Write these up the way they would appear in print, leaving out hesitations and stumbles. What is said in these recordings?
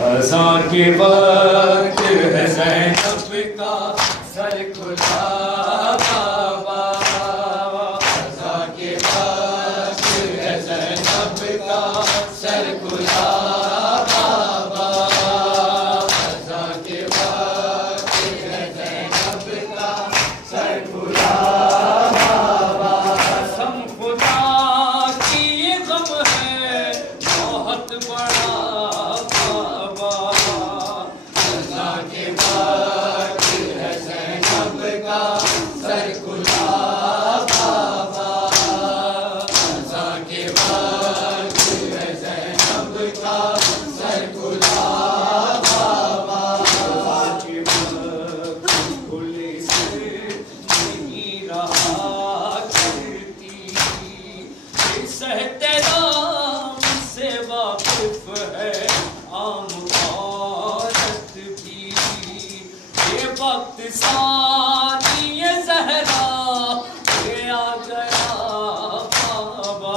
अज़ां के वक्त है ज़ैनब का सर खुला बाबा। अज़ां के वक्त है ज़ैनब का सर खुला बाबा। अज़ां के वक्त है ज़ैनब का सर खुला बाबा। कसम खुदा की ये गम है बहुत बड़ा बाबा। अज़ां के वक्त है ज़ैनब का सर खुला बाबा। अज़ां के वक्त है ज़ैनब का सर खुला बाबा। अज़ां के वक्त खुले से नहीं रहा करती, सहते राम से वाकिफ है आम औरत भी। ये वक्त सानी ये ज़हरा ये आ गया बाबा।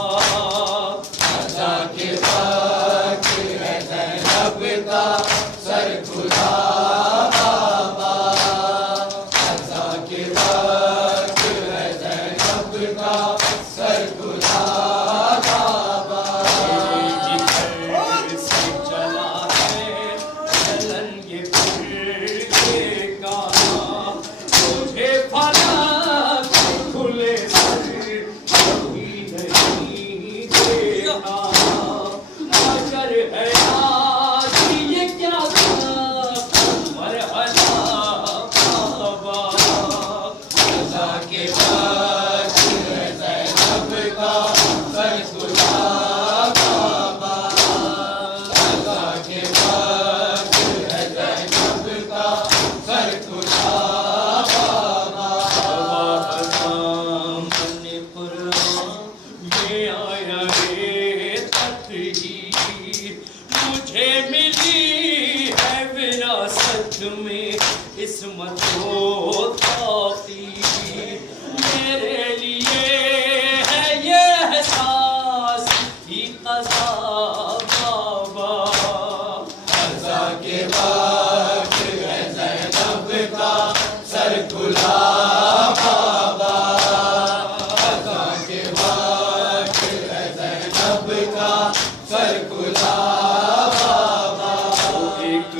अज़ां के वक्त है ज़ैनब का सर खुला बाबा। अज़ां के वक्त है ज़ैनब का सर खुला बाबा। जिगर से चला है चलन ये फिर का, तुझे फलक खुले सर कभी नहीं देखा। अगर है आज ये क्या मरहला बाबा। अज़ां के वक्त है ज़ैनब का सर खुला बाबा। अज़ां के वक्त है ज़ैनब का सर खुला बाबा। मन कुरान में आया ये तकदीर, मुझे मिली है विरासत में इस्मत वो तौक़ीर। मेरे लिए है ये एहसास ही क़ज़ा बाबा। अज़ां के वक्त है ज़ैनब का सर खुला बाबा। अज़ां के वक्त है ज़ैनब का सर खुला बाबा। एक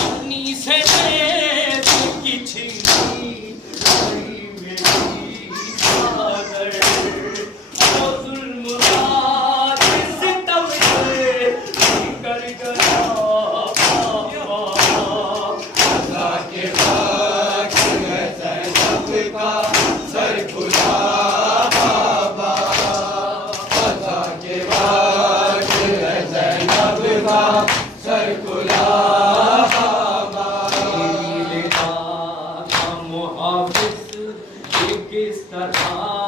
अपनी से की छीनी मेरी सागर। वो जुल्म राज सितम से कर गया बाबा। अज़ां के वक्त है ज़ैनब का सर खुला बाबा। अज़ां के वक्त है ज़ैनब का सर खुला बाबा। मुहाफ़िज़ ये किस तरह